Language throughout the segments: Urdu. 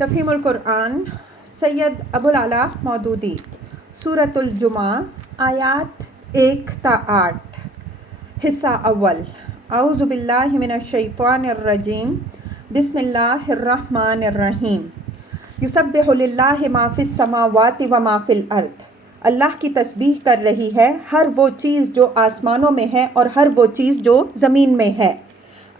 تفہیم القرآن سید ابوالعلا مودودی سورۃ الجمعہ آیات 1 تا 8 حصہ اول اعوذ باللہ من الشیطان الرجیم بسم اللہ الرحمن الرحیم یسبح للہ ما فی السماوات و ما فی الارض اللہ کی تسبیح کر رہی ہے ہر وہ چیز جو آسمانوں میں ہے اور ہر وہ چیز جو زمین میں ہے۔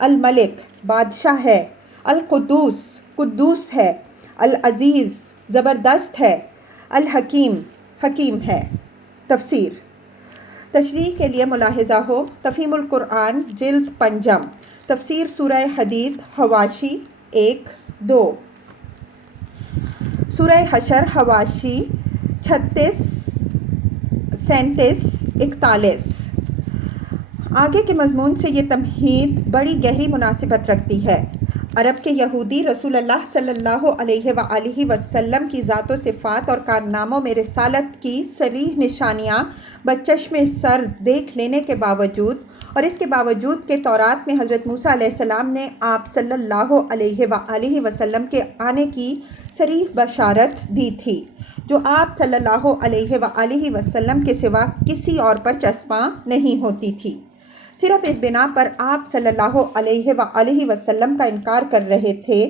الملک بادشاہ ہے، القدوس قدوس ہے، العزیز زبردست ہے، الحکیم حکیم ہے۔ تشریح کے لیے ملاحظہ ہو، تفہیم القرآن جلد پنجم، تفسیر سورہ حدید حواشی 1-2، سورہ حشر حواشی 36 37 41۔ آگے کے مضمون سے یہ تمہید بڑی گہری مناسبت رکھتی ہے۔ عرب کے یہودی رسول اللہ صلی اللہ علیہ وآلہ وسلم کی ذات و صفات اور کارناموں میں رسالت کی صریح نشانیاں بچشم سر دیکھ لینے کے باوجود اور اس کے باوجود کہ تورات میں حضرت موسیٰ علیہ السلام نے آپ صلی اللہ علیہ وآلہ وسلم کے آنے کی صریح بشارت دی تھی، جو آپ صلی اللہ علیہ وآلہ وسلم کے سوا کسی اور پر چسپاں نہیں ہوتی تھی۔ صرف اس بنا پر آپ صلی اللہ علیہ وآلہ وسلم کا انکار کر رہے تھے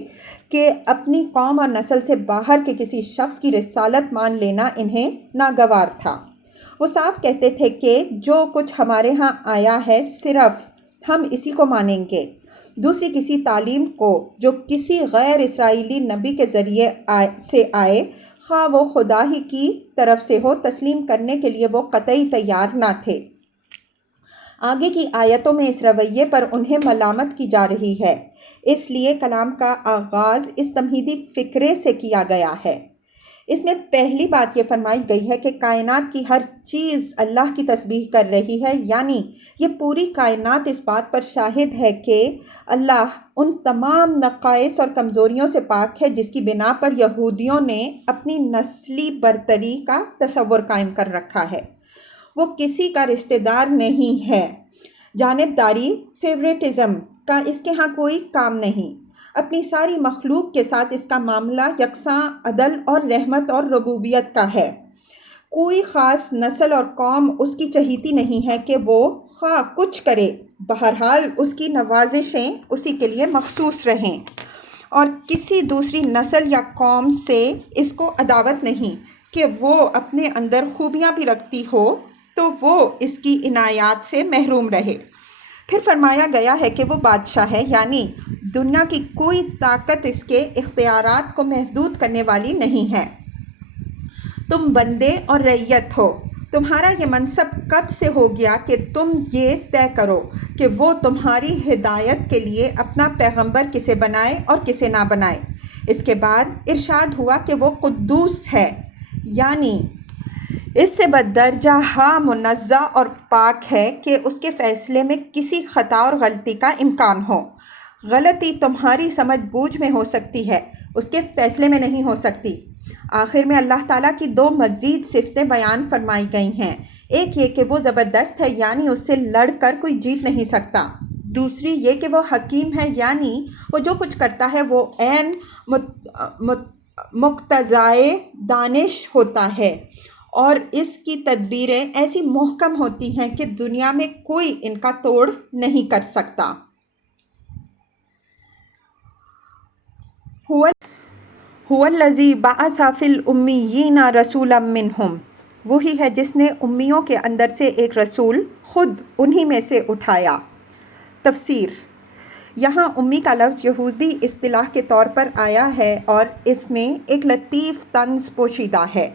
کہ اپنی قوم اور نسل سے باہر کے کسی شخص کی رسالت مان لینا انہیں ناگوار تھا۔ وہ صاف کہتے تھے کہ جو کچھ ہمارے ہاں آیا ہے صرف ہم اسی کو مانیں گے، دوسری کسی تعلیم کو جو کسی غیر اسرائیلی نبی کے ذریعے سے آئے، خواہ وہ خدا ہی کی طرف سے ہو، تسلیم کرنے کے لیے وہ قطعی تیار نہ تھے۔ آگے کی آیتوں میں اس رویے پر انہیں ملامت کی جا رہی ہے، اس لیے کلام کا آغاز اس تمہیدی فکرے سے کیا گیا ہے۔ اس میں پہلی بات یہ فرمائی گئی ہے کہ کائنات کی ہر چیز اللہ کی تسبیح کر رہی ہے، یعنی یہ پوری کائنات اس بات پر شاہد ہے کہ اللہ ان تمام نقائص اور کمزوریوں سے پاک ہے جس کی بنا پر یہودیوں نے اپنی نسلی برتری کا تصور قائم کر رکھا ہے۔ وہ کسی کا رشتہ دار نہیں ہے، جانبداری فیورٹزم کا اس کے ہاں کوئی کام نہیں۔ اپنی ساری مخلوق کے ساتھ اس کا معاملہ یکساں عدل اور رحمت اور ربوبیت کا ہے۔ کوئی خاص نسل اور قوم اس کی چہیتی نہیں ہے کہ وہ خواہ کچھ کرے، بہرحال اس کی نوازشیں اسی کے لیے مخصوص رہیں، اور کسی دوسری نسل یا قوم سے اس کو عداوت نہیں کہ وہ اپنے اندر خوبیاں بھی رکھتی ہو تو وہ اس کی عنایات سے محروم رہے۔ پھر فرمایا گیا ہے کہ وہ بادشاہ ہے، یعنی دنیا کی کوئی طاقت اس کے اختیارات کو محدود کرنے والی نہیں ہے۔ تم بندے اور رعیت ہو، تمہارا یہ منصب کب سے ہو گیا کہ تم یہ طے کرو کہ وہ تمہاری ہدایت کے لیے اپنا پیغمبر کسے بنائے اور کسے نہ بنائے۔ اس کے بعد ارشاد ہوا کہ وہ قدوس ہے، یعنی اس سے بدرجہ منزہ اور پاک ہے کہ اس کے فیصلے میں کسی خطا اور غلطی کا امکان ہو۔ غلطی تمہاری سمجھ بوجھ میں ہو سکتی ہے، اس کے فیصلے میں نہیں ہو سکتی۔ آخر میں اللہ تعالیٰ کی دو مزید صفتیں بیان فرمائی گئی ہیں، ایک یہ کہ وہ زبردست ہے، یعنی اس سے لڑ کر کوئی جیت نہیں سکتا، دوسری یہ کہ وہ حکیم ہے، یعنی وہ جو کچھ کرتا ہے وہ عین مقتضائے دانش ہوتا ہے، اور اس کی تدبیریں ایسی محکم ہوتی ہیں کہ دنیا میں کوئی ان کا توڑ نہیں کر سکتا۔ هو الذی بعث فی الامیین رسولا منہم، وہی ہے جس نے امیوں کے اندر سے ایک رسول خود انہی میں سے اٹھایا۔ تفسیر: یہاں امی کا لفظ یہودی اصطلاح کے طور پر آیا ہے اور اس میں ایک لطیف طنز پوشیدہ ہے۔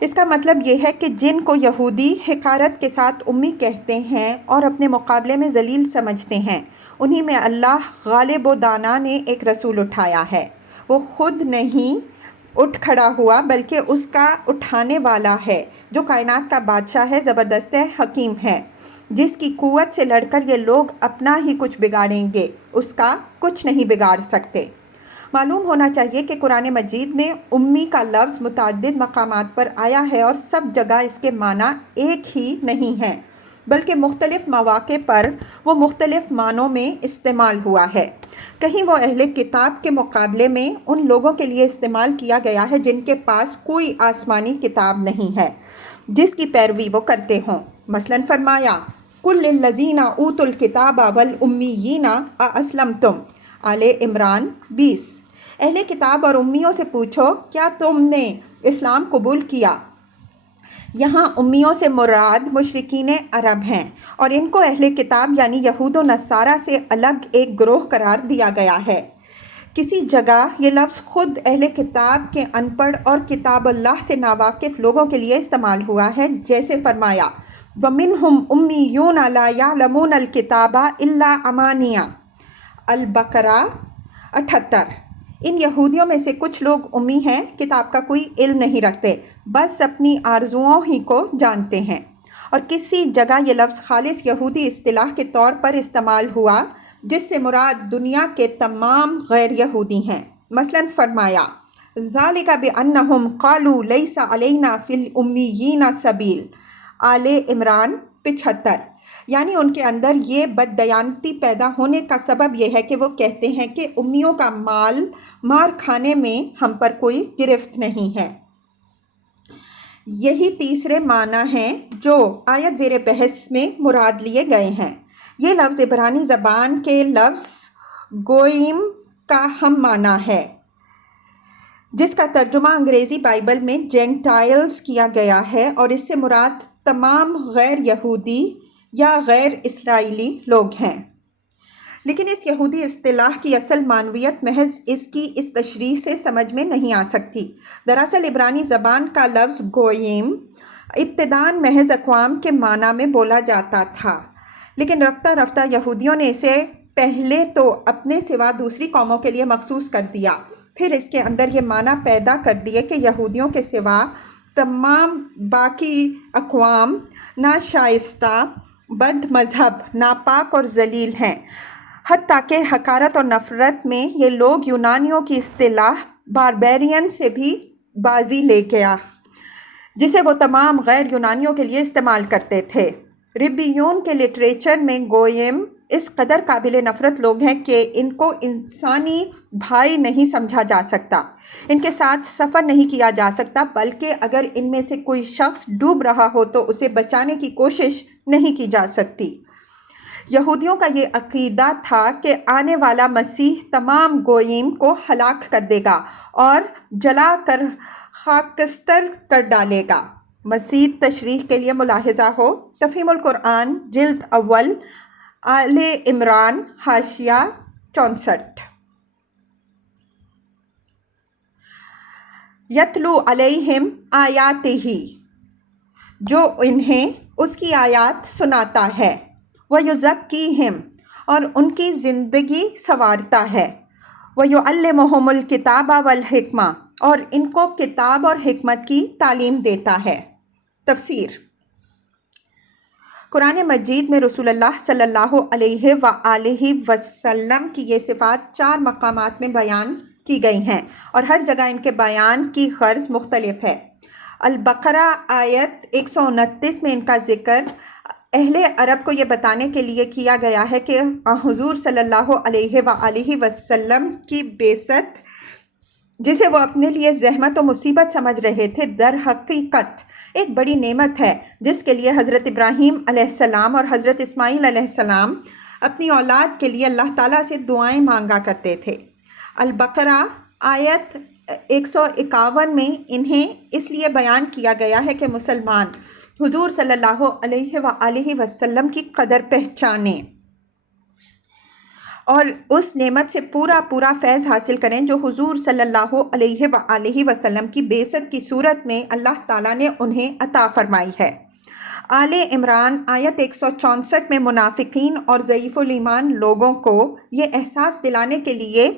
اس کا مطلب یہ ہے کہ جن کو یہودی حقارت کے ساتھ امی کہتے ہیں اور اپنے مقابلے میں ذلیل سمجھتے ہیں، انہی میں اللہ غالب و دانا نے ایک رسول اٹھایا ہے۔ وہ خود نہیں اٹھ کھڑا ہوا بلکہ اس کا اٹھانے والا ہے، جو کائنات کا بادشاہ ہے، زبردست ہے، حکیم ہے، جس کی قوت سے لڑ کر یہ لوگ اپنا ہی کچھ بگاڑیں گے، اس کا کچھ نہیں بگاڑ سکتے۔ معلوم ہونا چاہیے کہ قرآن مجید میں امی کا لفظ متعدد مقامات پر آیا ہے اور سب جگہ اس کے معنی ایک ہی نہیں ہیں، بلکہ مختلف مواقع پر وہ مختلف معنوں میں استعمال ہوا ہے۔ کہیں وہ اہل کتاب کے مقابلے میں ان لوگوں کے لیے استعمال کیا گیا ہے جن کے پاس کوئی آسمانی کتاب نہیں ہے جس کی پیروی وہ کرتے ہوں۔ مثلاً فرمایا قُلْ لِلَّذِينَ أُوتُوا الْكِتَابَ وَالْأُمِّيِّينَ أَأَسْلَمْتُمْ، آل عمران 20۔ اہل کتاب اور امیوں سے پوچھو کیا تم نے اسلام قبول کیا؟ یہاں امیوں سے مراد مشرکین عرب ہیں اور ان کو اہل کتاب یعنی یہود و نصارہ سے الگ ایک گروہ قرار دیا گیا ہے۔ کسی جگہ یہ لفظ خود اہل کتاب کے ان پڑھ اور کتاب اللہ سے ناواقف لوگوں کے لیے استعمال ہوا ہے، جیسے فرمایا وَمِنْهُمْ أُمِّيُّونَ لَا يَعْلَمُونَ الْكِتَابَ إِلَّا أَمَانِيَّ، البقرہ 78۔ ان یہودیوں میں سے کچھ لوگ امی ہیں، کتاب کا کوئی علم نہیں رکھتے، بس اپنی آرزوؤں ہی کو جانتے ہیں۔ اور کسی جگہ یہ لفظ خالص یہودی اصطلاح کے طور پر استعمال ہوا جس سے مراد دنیا کے تمام غیر یہودی ہیں۔ مثلاً فرمایا ذَلِكَ بِأَنَّهُمْ قَالُوا لَيْسَ عَلَيْنَا فِي الْأُمِّيِّينَ سَبِيلٌ، آل عمران 75۔ یعنی ان کے اندر یہ بددیانتی پیدا ہونے کا سبب یہ ہے کہ وہ کہتے ہیں کہ امیوں کا مار کھانے میں ہم پر کوئی گرفت نہیں ہے۔ یہی تیسرے معنی ہیں جو آیت زیر بحث میں مراد لیے گئے ہیں۔ یہ لفظ عبرانی زبان کے لفظ گوئم کا ہم معنی ہے جس کا ترجمہ انگریزی بائبل میں جینٹائلز کیا گیا ہے، اور اس سے مراد تمام غیر یہودی یا غیر اسرائیلی لوگ ہیں۔ لیکن اس یہودی اصطلاح کی اصل معنویت محض اس کی اس تشریح سے سمجھ میں نہیں آ سکتی۔ دراصل عبرانی زبان کا لفظ گوئم ابتداً محض اقوام کے معنی میں بولا جاتا تھا، لیکن رفتہ رفتہ یہودیوں نے اسے پہلے تو اپنے سوا دوسری قوموں کے لیے مخصوص کر دیا، پھر اس کے اندر یہ معنی پیدا کر دیے کہ یہودیوں کے سوا تمام باقی اقوام ناشائستہ، بد مذہب، ناپاک اور ذلیل ہیں۔ حتیٰ کہ حقارت اور نفرت میں یہ لوگ یونانیوں کی اصطلاح باربیرین سے بھی بازی لے گیا جسے وہ تمام غیر یونانیوں کے لیے استعمال کرتے تھے۔ ربیون کے لٹریچر میں گوئم اس قدر قابل نفرت لوگ ہیں کہ ان کو انسانی بھائی نہیں سمجھا جا سکتا، ان کے ساتھ سفر نہیں کیا جا سکتا، بلکہ اگر ان میں سے کوئی شخص ڈوب رہا ہو تو اسے بچانے کی کوشش نہیں کی جا سکتی۔ یہودیوں کا یہ عقیدہ تھا کہ آنے والا مسیح تمام گوئم کو ہلاک کر دے گا اور جلا کر خاکستر کر ڈالے گا۔ مزید تشریح کے لیے ملاحظہ ہو تفہیم القرآن جلد اول، آل عمران حاشیہ 64۔ یتلو علیہم آیاتہ، جو انہیں اس کی آیات سناتا ہے، وَیُزَکِّیہم، اور ان کی زندگی سنوارتا ہے، وَیُعَلِّمُہُمُ الْکِتَابَ وَالْحِکْمَہ، اور ان کو کتاب اور حکمت کی تعلیم دیتا ہے۔ تفسیر۔ قرآن مجید میں رسول اللہ صلی اللہ علیہ وآلہ وسلم کی یہ صفات 4 مقامات میں بیان کی گئی ہیں اور ہر جگہ ان کے بیان کی غرض مختلف ہے۔ البقرہ آیت 129 میں ان کا ذکر اہل عرب کو یہ بتانے کے لیے کیا گیا ہے کہ حضور صلی اللہ علیہ وآلہ وسلم کی بعثت، جسے وہ اپنے لیے زحمت و مصیبت سمجھ رہے تھے، در حقیقت ایک بڑی نعمت ہے جس کے لیے حضرت ابراہیم علیہ السلام اور حضرت اسماعیل علیہ السلام اپنی اولاد کے لیے اللہ تعالیٰ سے دعائیں مانگا کرتے تھے۔ البقرہ آیت 151 میں انہیں اس لیے بیان کیا گیا ہے کہ مسلمان حضور صلی اللہ علیہ وآلہ وسلم کی قدر پہچانیں اور اس نعمت سے پورا فیض حاصل کریں جو حضور صلی اللہ علیہ وآلہ وسلم کی بعثت کی صورت میں اللہ تعالیٰ نے انہیں عطا فرمائی ہے۔ آل عمران آیت 164 میں منافقین اور ضعیف الایمان لوگوں کو یہ احساس دلانے کے لیے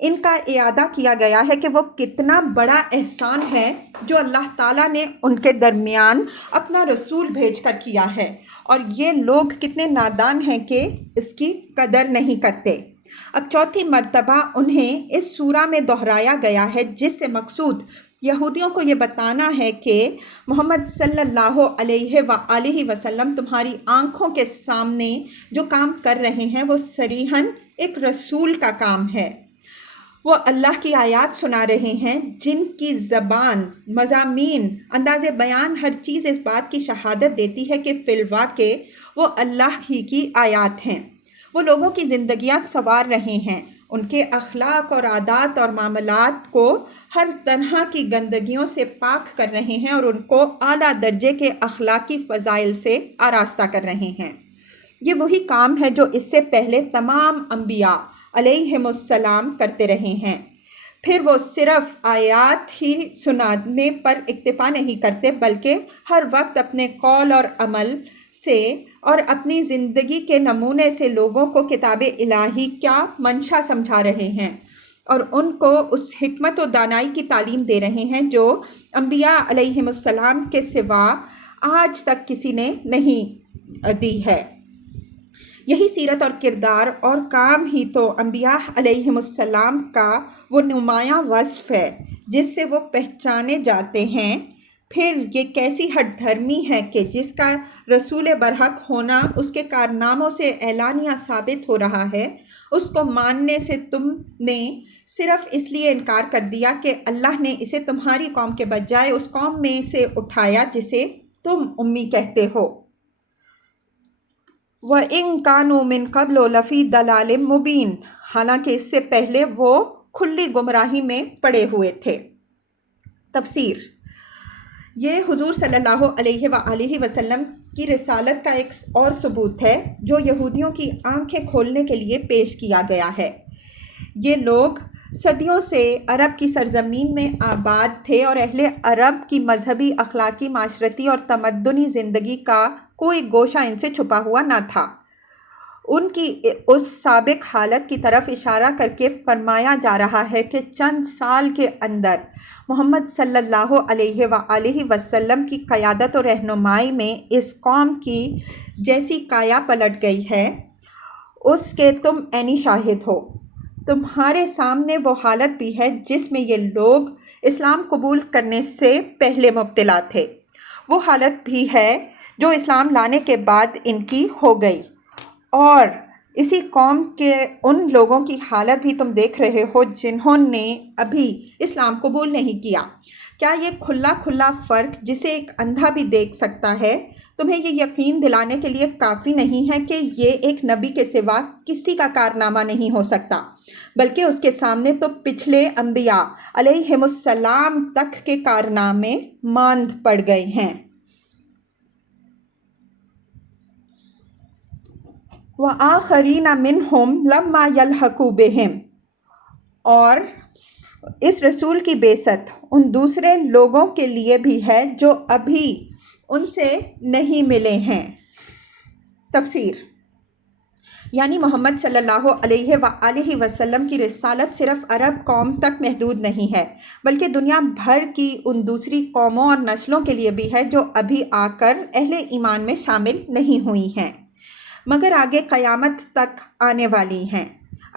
ان کا اعادہ کیا گیا ہے کہ وہ کتنا بڑا احسان ہے جو اللہ تعالیٰ نے ان کے درمیان اپنا رسول بھیج کر کیا ہے، اور یہ لوگ کتنے نادان ہیں کہ اس کی قدر نہیں کرتے۔ اب چوتھی مرتبہ انہیں اس سورہ میں دہرایا گیا ہے جس سے مقصود یہودیوں کو یہ بتانا ہے کہ محمد صلی اللہ علیہ وآلہ وسلم تمہاری آنکھوں کے سامنے جو کام کر رہے ہیں وہ صریحاً ایک رسول کا کام ہے۔ وہ اللہ کی آیات سنا رہے ہیں جن کی زبان، مضامین، انداز بیان، ہر چیز اس بات کی شہادت دیتی ہے کہ فی الواقع وہ اللہ ہی کی آیات ہیں۔ وہ لوگوں کی زندگیاں سنوار رہے ہیں، ان کے اخلاق اور عادات اور معاملات کو ہر طرح کی گندگیوں سے پاک کر رہے ہیں اور ان کو اعلیٰ درجے کے اخلاقی فضائل سے آراستہ کر رہے ہیں۔ یہ وہی کام ہے جو اس سے پہلے تمام انبیاء علیہم السلام کرتے رہے ہیں۔ پھر وہ صرف آیات ہی سنانے پر اکتفا نہیں کرتے، بلکہ ہر وقت اپنے قول اور عمل سے اور اپنی زندگی کے نمونے سے لوگوں کو کتاب الہی کیا منشا سمجھا رہے ہیں اور ان کو اس حکمت و دانائی کی تعلیم دے رہے ہیں جو انبیاء علیہم السلام کے سوا آج تک کسی نے نہیں دی ہے۔ یہی سیرت اور کردار اور کام ہی تو انبیاء علیہم السلام کا وہ نمایاں وصف ہے جس سے وہ پہچانے جاتے ہیں۔ پھر یہ کیسی ہٹ دھرمی ہے کہ جس کا رسول برحق ہونا اس کے کارناموں سے اعلانیہ ثابت ہو رہا ہے، اس کو ماننے سے تم نے صرف اس لیے انکار کر دیا کہ اللہ نے اسے تمہاری قوم کے بجائے اس قوم میں سے اٹھایا جسے تم امی کہتے ہو۔ وَإِن كَانُوا مِن قَبْلُ لَفِي ضَلَالٍ مُبِينٍ، حالانکہ اس سے پہلے وہ کھلی گمراہی میں پڑے ہوئے تھے۔ تفسیر: یہ حضور صلی اللہ علیہ وآلہ وسلم کی رسالت کا ایک اور ثبوت ہے جو یہودیوں کی آنکھیں کھولنے کے لیے پیش کیا گیا ہے۔ یہ لوگ صدیوں سے عرب کی سرزمین میں آباد تھے اور اہل عرب کی مذہبی، اخلاقی، معاشرتی اور تمدنی زندگی کا کوئی گوشہ ان سے چھپا ہوا نہ تھا۔ ان کی اس سابق حالت کی طرف اشارہ کر کے فرمایا جا رہا ہے کہ چند سال کے اندر محمد صلی اللہ علیہ وآلہ وسلم کی قیادت و رہنمائی میں اس قوم کی جیسی کایا پلٹ گئی ہے اس کے تم عینی شاہد ہو۔ تمہارے سامنے وہ حالت بھی ہے جس میں یہ لوگ اسلام قبول کرنے سے پہلے مبتلا تھے، وہ حالت بھی ہے جو اسلام لانے کے بعد ان کی ہو گئی، اور اسی قوم کے ان لوگوں کی حالت بھی تم دیکھ رہے ہو جنہوں نے ابھی اسلام قبول نہیں کیا۔ کیا یہ کھلا کھلا فرق جسے ایک اندھا بھی دیکھ سکتا ہے تمہیں یہ یقین دلانے کے لیے کافی نہیں ہے کہ یہ ایک نبی کے سوا کسی کا کارنامہ نہیں ہو سکتا، بلکہ اس کے سامنے تو پچھلے انبیاء علیہم السلام تک کے کارنامے ماند پڑ گئے ہیں۔ وَآخَرِينَ مِنْهُمْ لَمَّا يَلْحَقُوا بِهِمْ، اور اس رسول کی بعثت ان دوسرے لوگوں کے لیے بھی ہے جو ابھی ان سے نہیں ملے ہیں۔ تفسیر: یعنی محمد صلی اللہ علیہ وآلہ وسلم کی رسالت صرف عرب قوم تک محدود نہیں ہے، بلکہ دنیا بھر کی ان دوسری قوموں اور نسلوں کے لیے بھی ہے جو ابھی آ کر اہل ایمان میں شامل نہیں ہوئی ہیں مگر آگے قیامت تک آنے والی ہیں۔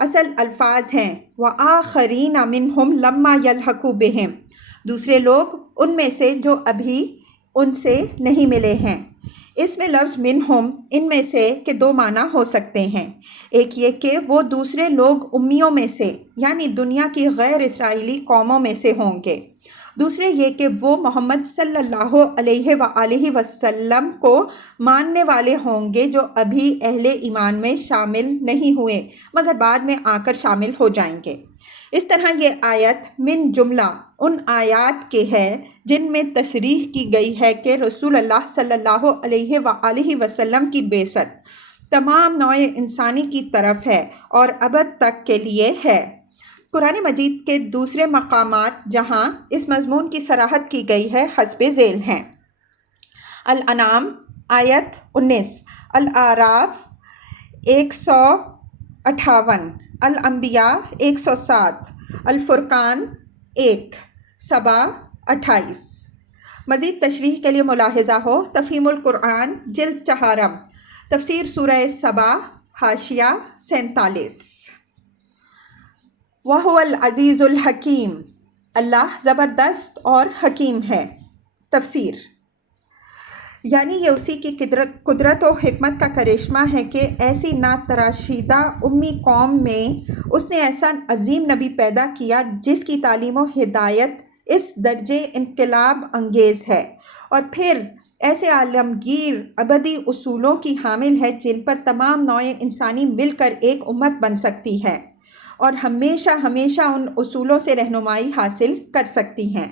اصل الفاظ ہیں وَآخَرِينَ مِنْهُمْ لَمَّا يَلْحَقُوا بِهِمْ، دوسرے لوگ ان میں سے جو ابھی ان سے نہیں ملے ہیں۔ اس میں لفظ منہم، ان میں سے، کے دو معنی ہو سکتے ہیں۔ ایک یہ کہ وہ دوسرے لوگ امیوں میں سے یعنی دنیا کی غیر اسرائیلی قوموں میں سے ہوں گے، دوسرے یہ کہ وہ محمد صلی اللہ علیہ وآلہ وسلم کو ماننے والے ہوں گے جو ابھی اہل ایمان میں شامل نہیں ہوئے مگر بعد میں آ کر شامل ہو جائیں گے۔ اس طرح یہ آیت من جملہ ان آیات کے ہے جن میں تصریح کی گئی ہے کہ رسول اللہ صلی اللہ علیہ وآلہ وسلم کی بعثت تمام نوع انسانی کی طرف ہے اور ابد تک کے لیے ہے۔ قرآن مجید کے دوسرے مقامات جہاں اس مضمون کی صراحت کی گئی ہے حسب ذیل ہیں: الانعام آیت 19، الاعراف 158، الانبیاء 107، الفرقان 1، سبا 28۔ مزید تشریح کے لیے ملاحظہ ہو تفہیم القرآن جلد 4، تفسیر سورہ سبا، حاشیہ 47۔ وَهُوَ الْعَزِيزُ الْحَكِيمُ، اللہ زبردست اور حکیم ہے۔ تفسیر: یعنی یہ اسی کی قدرت و حکمت کا کرشمہ ہے کہ ایسی ناتراشیدہ امی قوم میں اس نے ایسا عظیم نبی پیدا کیا جس کی تعلیم و ہدایت اس درجے انقلاب انگیز ہے، اور پھر ایسے عالمگیر ابدی اصولوں کی حامل ہے جن پر تمام نوع انسانی مل کر ایک امت بن سکتی ہے اور ہمیشہ ہمیشہ ان اصولوں سے رہنمائی حاصل کر سکتی ہیں۔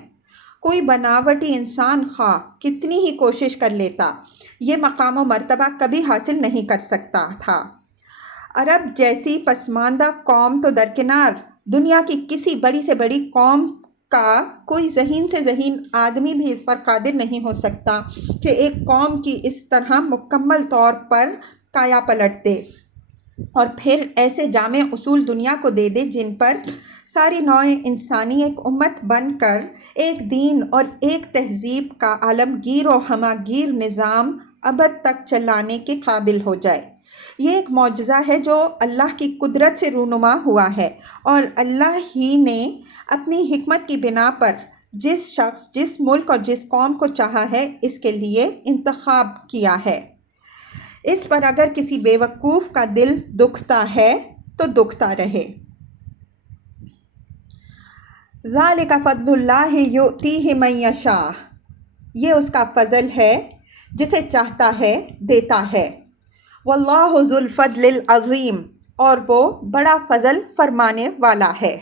کوئی بناوٹی انسان خواہ کتنی ہی کوشش کر لیتا، یہ مقام و مرتبہ کبھی حاصل نہیں کر سکتا تھا۔ عرب جیسی پسماندہ قوم تو درکنار، دنیا کی کسی بڑی سے بڑی قوم کا کوئی ذہین سے ذہین آدمی بھی اس پر قادر نہیں ہو سکتا کہ ایک قوم کی اس طرح مکمل طور پر کایا پلٹ دے اور پھر ایسے جامع اصول دنیا کو دے دے جن پر ساری نوع انسانی ایک امت بن کر ایک دین اور ایک تہذیب کا عالمگیر و ہماگیر نظام ابد تک چلانے کے قابل ہو جائے۔ یہ ایک معجزہ ہے جو اللہ کی قدرت سے رونما ہوا ہے، اور اللہ ہی نے اپنی حکمت کی بنا پر جس شخص، جس ملک اور جس قوم کو چاہا ہے اس کے لیے انتخاب کیا ہے۔ اس پر اگر کسی بے وقوف کا دل دکھتا ہے تو دکھتا رہے۔ ذالک فضل اللہ یؤتیہ من یشاء، یہ اس کا فضل ہے جسے چاہتا ہے دیتا ہے۔ واللہ ذو الفضل العظیم، اور وہ بڑا فضل فرمانے والا ہے۔